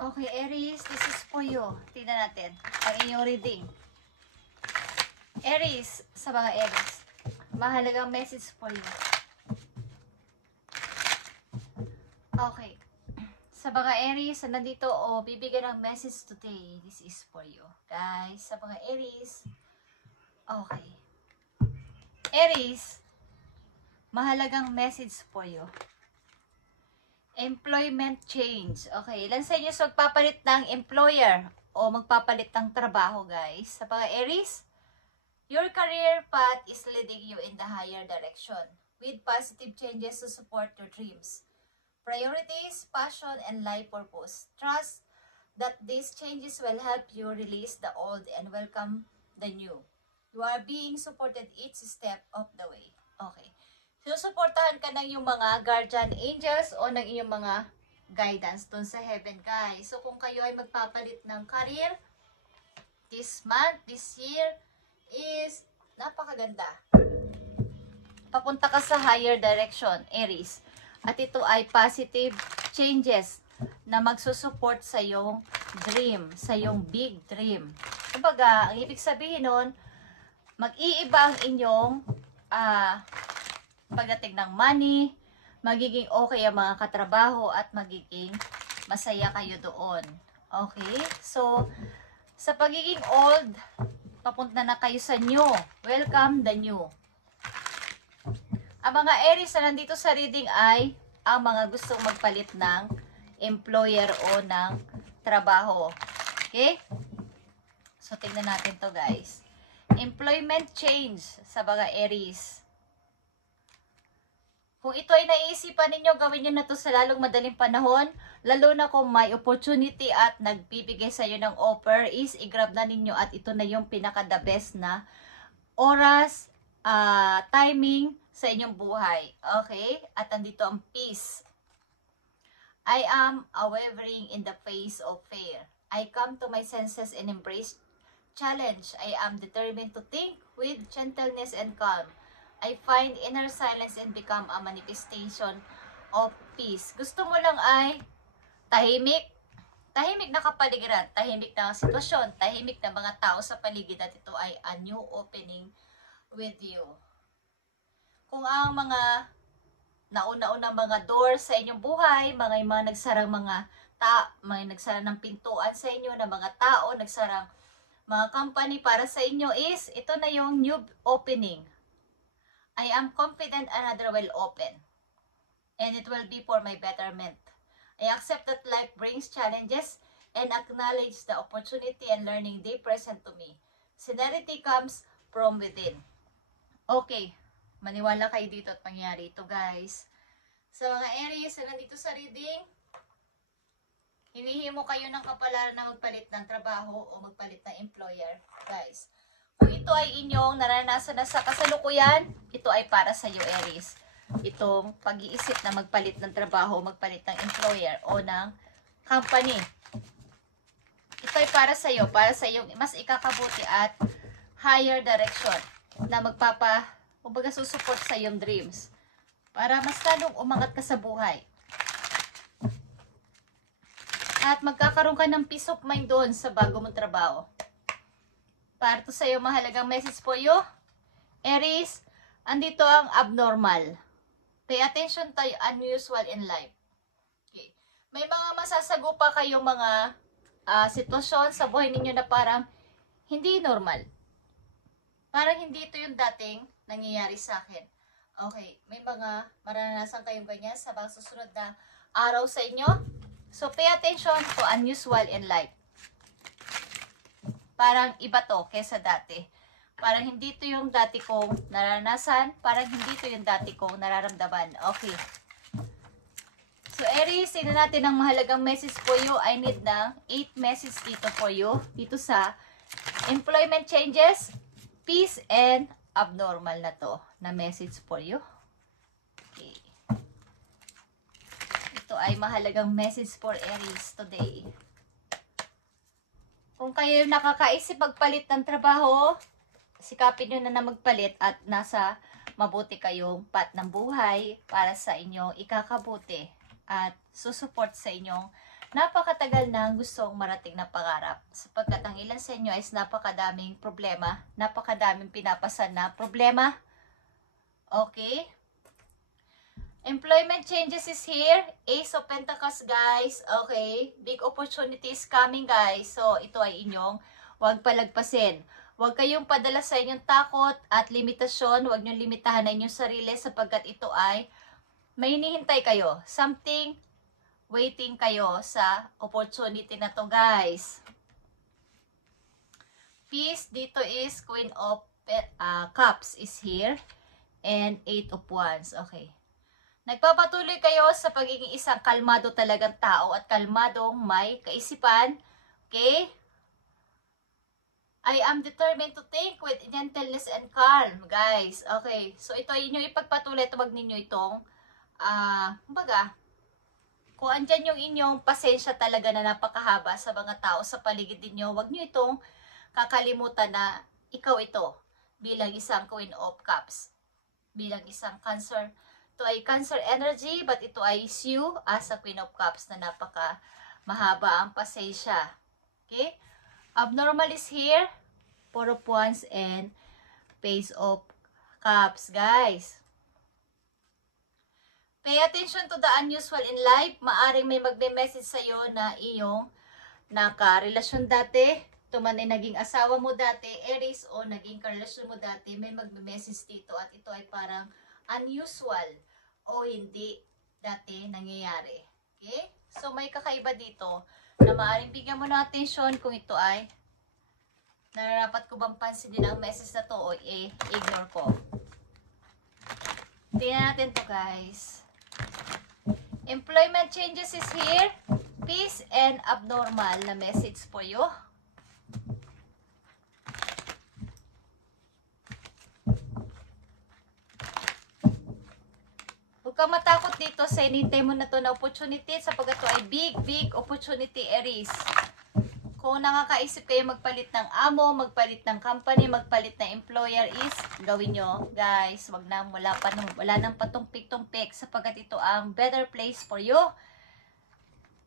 Okay, Aries, this is for you. Tignan natin ang inyong reading. Aries, sa mga Aries, mahalagang message for you. Okay. Sa mga Aries, nandito bibigyan ng message today. This is for you. Guys, sa mga Aries, okay. Aries, mahalagang message for you. Employment change. Okay, ilan sa inyo magpapalit ng employer o magpapalit ng trabaho, guys? Sa mga Aries, your career path is leading you in the higher direction with positive changes to support your dreams, priorities, passion, and life purpose. Trust that these changes will help you release the old and welcome the new. You are being supported each step of the way. Okay. Susuportahan ka ng iyong mga guardian angels o ng iyong mga guidance dun sa heaven, guys. So, kung kayo ay magpapalit ng career, this month, this year, is napakaganda. Papunta ka sa higher direction, Aries. At ito ay positive changes na magsusupport sa iyong dream, sa iyong big dream. Kumbaga, ang ibig sabihin nun, mag-iiba ang inyong pagdating ng money, magiging okay ang mga katrabaho at magiging masaya kayo doon. Okay? So, sa pagiging old, papunta na kayo sa new. Welcome the new. Ang mga Aries na nandito sa reading ay ang mga gustong magpalit ng employer o ng trabaho. Okay? So, tingnan natin to, guys. Employment change sa mga Aries. Kung ito ay naiisipan ninyo, gawin nyo na to sa lalong madaling panahon, lalo na kung may opportunity at nagbibigay sa iyo ng offer, is i-grab na ninyo at ito na yung pinaka-the best na oras, timing sa inyong buhay. Okay? At nandito ang peace. I am wavering in the face of fear. I come to my senses and embrace challenge. I am determined to think with gentleness and calm. I find inner silence and become a manifestation of peace. Gusto mo lang ay tahimik. Tahimik na kapaligiran, tahimik na sitwasyon, tahimik na mga tao sa paligid at ito ay a new opening with you. Kung ang mga nauna-unang mga doors sa inyong buhay, mga nagsarang mga nagsara ng pintuan sa inyo na mga tao, nagsarang mga company para sa inyo is, ito na yung new opening. I am confident another will open, and it will be for my betterment. I accept that life brings challenges and acknowledge the opportunity and learning they present to me. Serenity comes from within. Okay, maniwala kayo dito at mangyari ito, guys. Sa mga Aries na nandito sa reading, hinihimo kayo ng kapalaran na magpalit ng trabaho o magpalit ng employer, guys. Kung ito ay inyong naranasan na sa kasalukuyan, ito ay para sa iyo, Aries. Itong pag-iisip na magpalit ng trabaho, magpalit ng employer o ng company. Ito ay para sa iyo mas ikakabuti at higher direction na kumbaga susupport sa iyong dreams para mas lalong umangat ka sa buhay. At magkakaroon ka ng peace of mind doon sa bago mong trabaho. Para to sa iyo, mahalagang message po you, Aries, andito ang abnormal. Pay attention to unusual in life. Okay. May mga masasagupa kayong mga sitwasyon sa buhay ninyo na parang hindi normal. Parang hindi ito yung dating nangyayari sa akin. Okay, may mga maranasan kayong ganyan sa mga susunod na araw sa inyo. So, pay attention to unusual in life. Parang iba to kesa dati. Parang hindi to yung dati kong naranasan. Parang hindi to yung dati kong nararamdaman. Okay. So, Aries, tignan natin ang mahalagang message for you. I need na 8 message dito for you. Dito sa employment changes, peace, and abnormal na to na message for you. Okay. Ito ay mahalagang message for Aries today. Kung kayo nakakaisip magpalit ng trabaho, sikapin nyo na magpalit at nasa mabuti kayong path ng buhay para sa inyong ikakabuti at susuport sa inyong napakatagal na gustong marating na pangarap. Sapagkat ang ilan sa inyo ay napakadaming problema, napakadaming pinapasan na problema. Okay? Employment changes is here. Ace of Pentacles, guys. Okay? Big opportunities coming, guys. So, ito ay inyong huwag palagpasin. Huwag kayong padala sa inyong takot at limitasyon. Huwag niyong limitahan na inyong sarili sapagkat ito ay may hinihintay kayo. Something waiting kayo sa opportunity na to, guys. Peace, dito is Queen of Cups is here. And 8 of Wands. Okay. Nagpapatuloy kayo sa pagiging isang kalmado talagang tao at kalmadong may kaisipan. Okay? I am determined to think with gentleness and calm, guys. Okay. So, ito inyo ipagpatuloy. Huwag ninyo itong, kumbaga, kung andyan yung inyong pasensya talaga na napakahaba sa mga tao sa paligid ninyo, huwag nyo itong kakalimutan na ikaw ito bilang isang Queen of Cups. Bilang isang Cancer. Ito ay Cancer energy, but ito ay you as a Queen of Cups na napaka mahaba ang pasensya. Okay? Abnormal is here. Four of Wands and Page of Cups, guys. Pay attention to the unusual in life. Maaring may magbe-message sa'yo na iyong nakarelasyon dati. Ito man ay naging asawa mo dati, Aries, o naging karelasyon mo dati, may magbe-message dito at ito ay parang unusual o hindi dati nangyayari. Okay? So, may kakaiba dito na maaaring bigyan mo ng attention kung ito ay nararapat ko bang pansinin ang message na to o ignore ko. Tingnan natin to, guys. Employment changes is here. Peace and abnormal na message for you. Huwag kang matakot dito sa inintay mo na to na opportunity sapagkat ito ay big opportunity, Aries. Kung nakakaisip kayo magpalit ng amo, magpalit ng company, magpalit ng employer is gawin nyo, guys. Wag na, wala nang patumpik-tumpik sapagkat ito ang better place for you.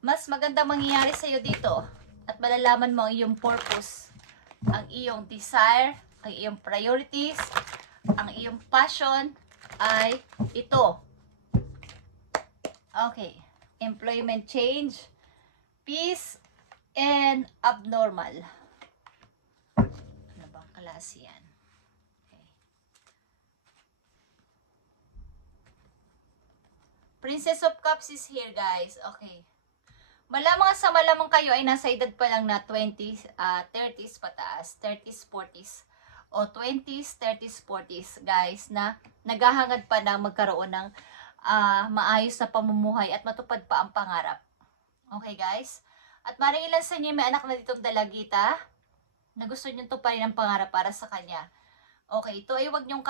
Mas maganda mangyayari sa'yo dito at malalaman mo ang iyong purpose, ang iyong desire, ang iyong priorities, ang iyong passion ay ito. Okay. Employment change, peace, and abnormal. Ano bang klase yan? Okay. Princess of Cups is here, guys. Okay. Malamang sa malamang kayo ay nasa edad pa lang na 20s, 30s pataas, 30s, 40s, o 20s, 30s, 40s, guys, na naghahangad pa na magkaroon ng maayos na pamumuhay at matupad pa ang pangarap. Okay, guys? At maring ilan sa inyo may anak na ditong dalagita na gusto nyo tuparin ang pangarap para sa kanya. Okay, ito ay wag nyong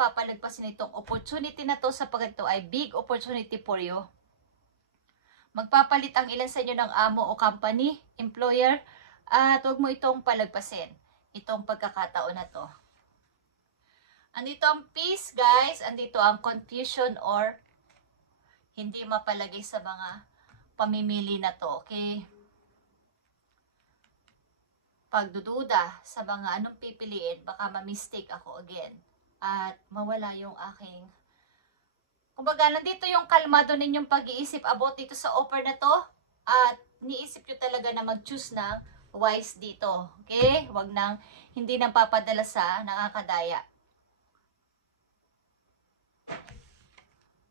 papalagpasin itong opportunity na to sapagkat ito ay big opportunity for you. Magpapalit ang ilan sa inyo ng amo o company, employer, at wag mo itong palagpasin. Itong pagkakataon na to. Andito ang peace, guys. Andito ang confusion or hindi mapalagay sa mga pamimili na to, okay? Pagdududa sa mga anong pipiliin, baka ma-mistake ako again. At mawala yung aking... Kumbaga, nandito yung kalmado ninyong pag-iisip about dito sa offer na to. At niisip nyo talaga na mag-choose ng wise dito. Okay? Huwag nang, hindi nang papadala sa nakakadaya.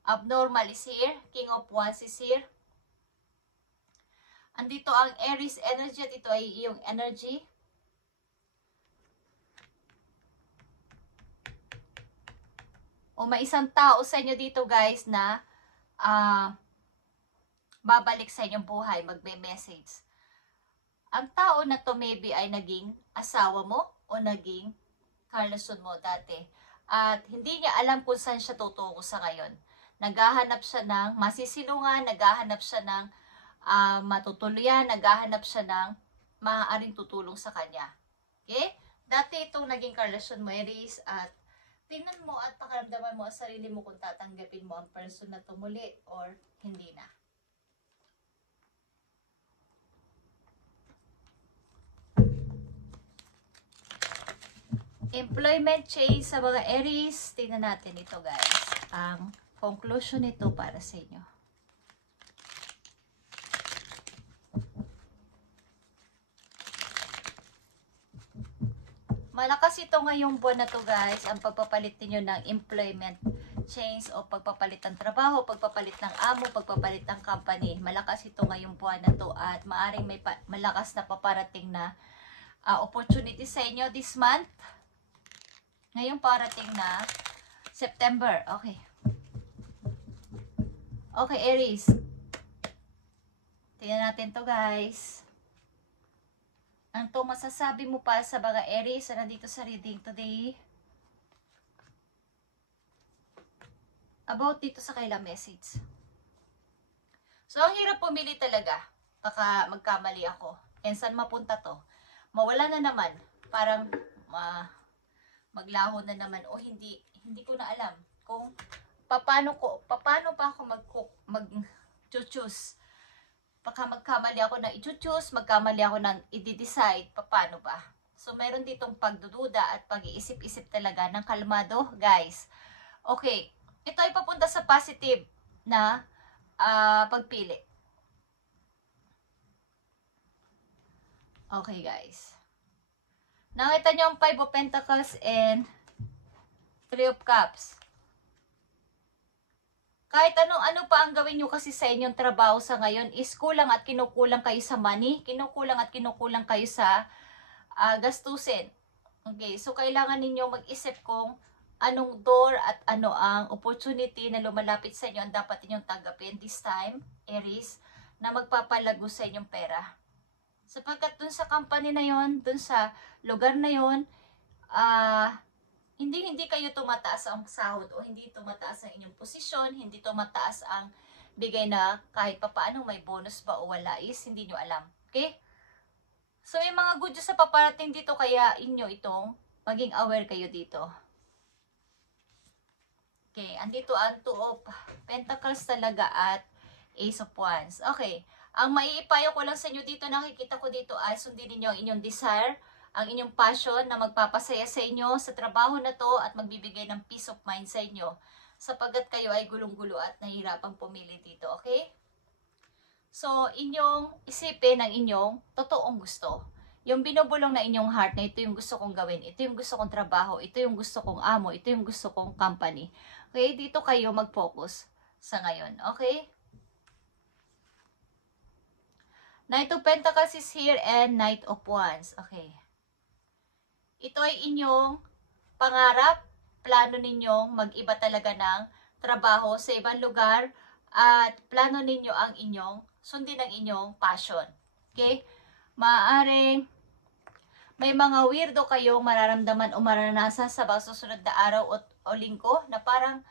Abnormal is here. King of Wands is here. Andito ang Aries energy at ito ay iyong energy. O may isang tao sa inyo dito, guys, na babalik sa inyong buhay, magme-message. Ang tao na to maybe ay naging asawa mo o naging karelasyon mo dati. At hindi niya alam kung saan siya tutungo sa ngayon. Naghahanap siya ng masisilungan, naghahanap siya ng matutuluyan, naghahanap siya ng maaaring tutulong sa kanya. Okay? Dati itong naging karelasyon mo, Aries, at tingnan mo at pakaramdaman mo ang sarili mo kung tatanggapin mo ang person na tumuli or hindi na. Employment change sa mga Aries. Tingnan natin ito guys. Ang conclusion nito para sa inyo. Malakas ito ngayong buwan na to guys. Ang pagpapalit niyo ng employment change o pagpapalit ng trabaho, pagpapalit ng amo, pagpapalit ng company. Malakas ito ngayong buwan na to at maaring may malakas na paparating na opportunity sa inyo this month. Ngayong parating na September. Okay. Okay, Aries. Tingnan natin to guys. Ano to masasabi mo pa sa mga Aries na nandito sa reading today? About dito sa kailang message. So, ang hirap pumili talaga. Baka magkamali ako. And saan mapunta to? Mawala na naman. Parang maglaho na naman o hindi ko na alam kung paano pa ako mag-choose. Baka magkamali ako ng i-choose, magkamali ako ng i-decide paano ba. So meron ditong pagdududa at pag-iisip-isip talaga ng kalmado, guys. Okay, ito ay papunta sa positive na pagpili. Okay, guys. Nakita nyo ang 5 of Pentacles and 3 of Cups. Kahit ano pa ang gawin nyo kasi sa inyong trabaho sa ngayon is kulang at kinukulang kayo sa money, kinukulang at kinukulang kayo sa gastusin. Okay, so kailangan ninyo mag-isip kung anong door at ano ang opportunity na lumalapit sa inyo ang dapat inyong tanggapin this time, Aries, na magpapalago sa inyong pera. Sapagkat dun sa company na yon, dun sa lugar na yon, hindi kayo tumataas ang sahod o hindi tumataas ang inyong posisyon, hindi tumataas ang bigay na kahit papaano may bonus ba o wala is hindi nyo alam. Okay? So may mga good news sa paparating dito kaya inyo itong maging aware kayo dito. Okay, andito ang 2 of Pentacles talaga at Ace of Wands. Okay. Ang maiipayo ko lang sa inyo dito, nakikita ko dito ay sundin niyo ang inyong desire, ang inyong passion na magpapasaya sa inyo sa trabaho na to at magbibigay ng peace of mind sa inyo sapagkat kayo ay gulong-gulo at nahihirapang pumili dito, okay? So, inyong isipin ang inyong totoong gusto. Yung binubulong na inyong heart na ito yung gusto kong gawin, ito yung gusto kong trabaho, ito yung gusto kong amo, ito yung gusto kong company. Okay, dito kayo mag-focus sa ngayon, okay? Knight of Pentacles is here and Knight of Wands. Okay. Ito ay inyong pangarap, plano ninyong mag-iba talaga ng trabaho sa ibang lugar at plano ninyo ang inyong sundin ang inyong passion. Okay? Maaaring may mga weirdo kayong mararamdaman o maranasan sa susunod na araw o linggo na parang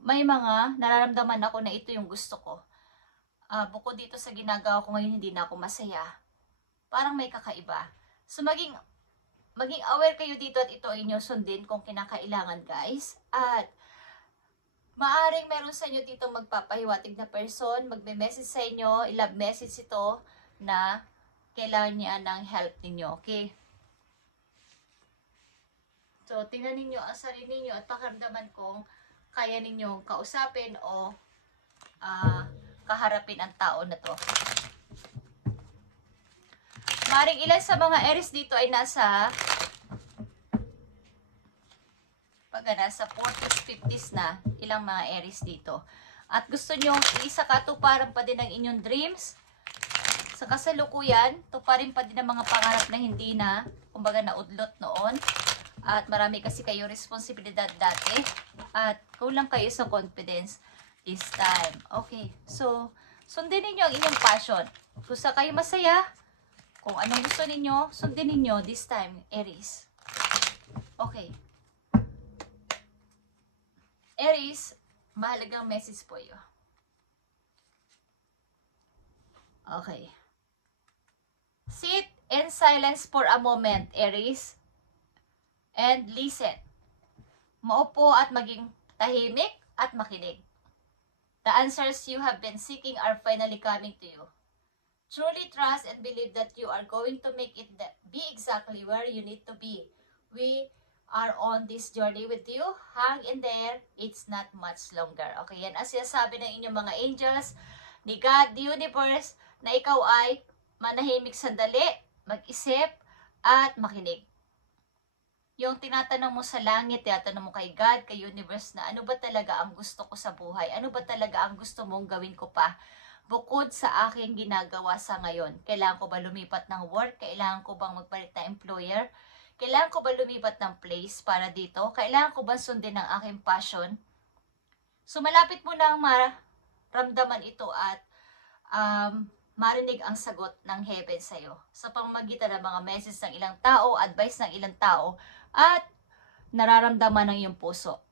may mga nararamdaman ako na ito yung gusto ko. Bukod dito sa ginagawa ko ngayon, hindi na ako masaya. Parang may kakaiba. So, maging aware kayo dito at ito ay inyo sundin kung kinakailangan, guys. At, maaring meron sa inyo dito magpapahiwatig na person, magme-message sa inyo, i-love message ito na kailangan niya ng help ninyo, okay? So, tingnan ninyo ang sarili ninyo at pakiramdaman kung kaya ninyong kausapin o kaharapin ang tao na to. Maring ilan sa mga Aries dito ay nasa 40s, 50s na ilang mga Aries dito. At gusto nyo isakatuparan pa din ang inyong dreams. Sa kasalukuyan, tuparin pa din ang mga pangarap na hindi na, kumbaga naudlot noon. At marami kasi kayong responsibilidad dati. At kulang kayo sa confidence this time. Okay. So, sundin ninyo ang inyong passion. Kung sa kayo masaya, kung anong gusto ninyo, sundin ninyo this time, Aries. Okay. Aries, mahalagang message po yun. Okay. Sit in silence for a moment, Aries. And listen. Maupo at maging tahimik at makinig. The answers you have been seeking are finally coming to you. Truly trust and believe that you are going to make it be exactly where you need to be We are on this journey with you. Hang in there. It's not much longer. Okay, yan ang sinasabi ng inyong mga angels, ni God, the universe, na ikaw ay manahimik sandali, mag-isip, at makinig. Yung tinatanong mo sa langit, tinatanong mo kay God, kay universe na ano ba talaga ang gusto ko sa buhay? Ano ba talaga ang gusto mong gawin ko pa? Bukod sa aking ginagawa sa ngayon. Kailangan ko ba lumipat ng work? Kailangan ko bang magpalit na employer? Kailangan ko ba lumipat ng place para dito? Kailangan ko ba sundin ang aking passion? So malapit mo na maramdaman ito at marinig ang sagot ng heaven sa'yo. Sa pamamagitan ng mga message ng ilang tao, advice ng ilang tao, at nararamdaman ng iyong puso.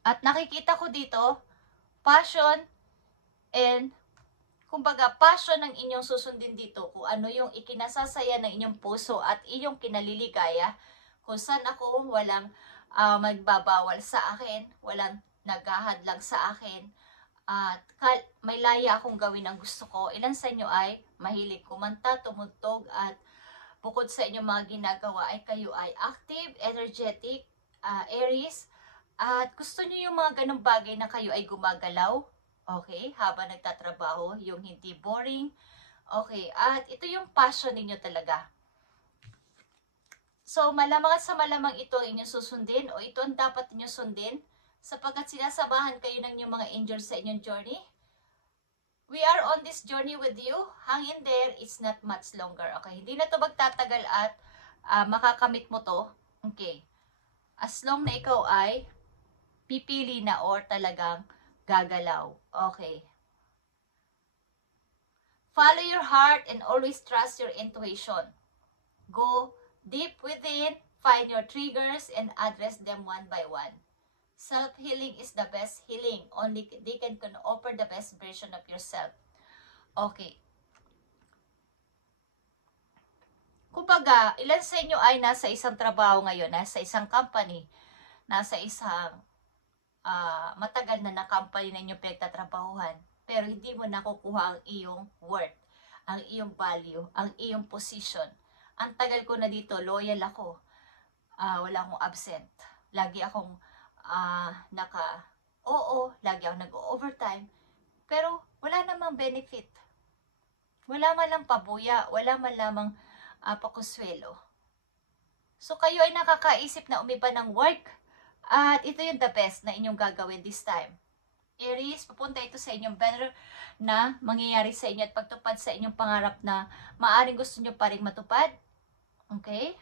At nakikita ko dito, passion and kumbaga passion ng inyong susundin dito, kung ano yung ikinasasaya ng inyong puso at iyong kinaliligaya, kung saan ako walang magbabawal sa akin, walang naghahadlang sa akin, at may laya akong gawin ang gusto ko. Ilan sa inyo ay mahilig kumanta, tumugtog, at bukod sa inyong mga ginagawa ay kayo ay active, energetic, Aries, at gusto niyo yung mga ganong bagay na kayo ay gumagalaw, okay, habang nagtatrabaho, yung hindi boring, okay, at ito yung passion ninyo talaga. So, malamang at sa malamang ito ang inyong susundin o ito ang dapat ninyong sundin sapagkat sinasabahan kayo ng inyong mga angels sa inyong journey. We are on this journey with you. Hang in there. It's not much longer. Okay, hindi na to magtatagal at makakamit mo to. Okay. As long na ikaw ay pipili na or talagang gagalaw. Okay. Follow your heart and always trust your intuition. Go deep within, find your triggers, and address them one by one. Self-healing is the best healing. Only they can offer the best version of yourself. Okay. Kumbaga, ilan sa inyo ay nasa isang trabaho ngayon, nasa isang company, nasa isang matagal na company na inyong pinagtatrabahuhan, pero hindi mo nakukuha ang iyong worth, ang iyong value, ang iyong position. Ang tagal ko na dito, loyal ako, wala akong absent, lagi akong lagi ako nag-overtime, pero wala namang benefit. Wala man lang pabuya, wala man lamang pakuswelo. So kayo ay nakakaisip na umiba ng work, at ito yung the best na inyong gagawin this time. Aries, pupunta ito sa inyong better na mangyayari sa inyo at pagtupad sa inyong pangarap na maaring gusto nyo pa rin matupad. Okay?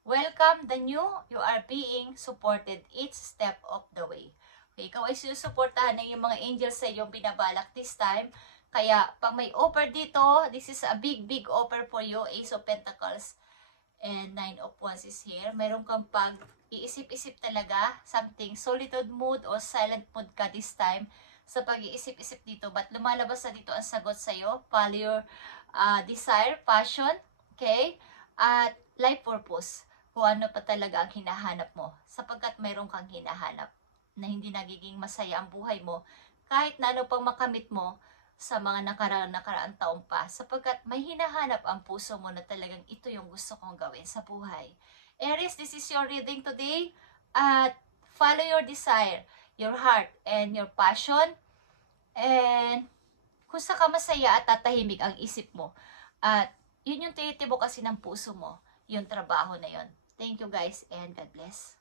Welcome the new. You are being supported each step of the way. Okay, ikaw ay sinusuportahan ng yung mga angels sa iyong binabalak this time. Kaya, pag may offer dito, this is a big offer for you. Ace of Pentacles and Nine of Wands is here. Meron kang pag-iisip-isip talaga, something, solitude mood o silent mood ka this time sa pag-iisip-isip dito. But lumalabas na dito ang sagot sa iyo. Follow your desire, passion, okay? At life purpose. Kung ano pa talaga ang hinahanap mo. Sapagkat mayroon kang hinahanap na hindi nagiging masaya ang buhay mo kahit na ano pang makamit mo sa mga nakaraang taon pa. Sapagkat may hinahanap ang puso mo na talagang ito yung gusto kong gawin sa buhay. Aries, this is your reading today. At follow your desire, your heart, and your passion. And kung saan ka masaya at tatahimik ang isip mo. At yun yung tinitibok kasi ng puso mo, yung trabaho na yun. Thank you guys and God bless.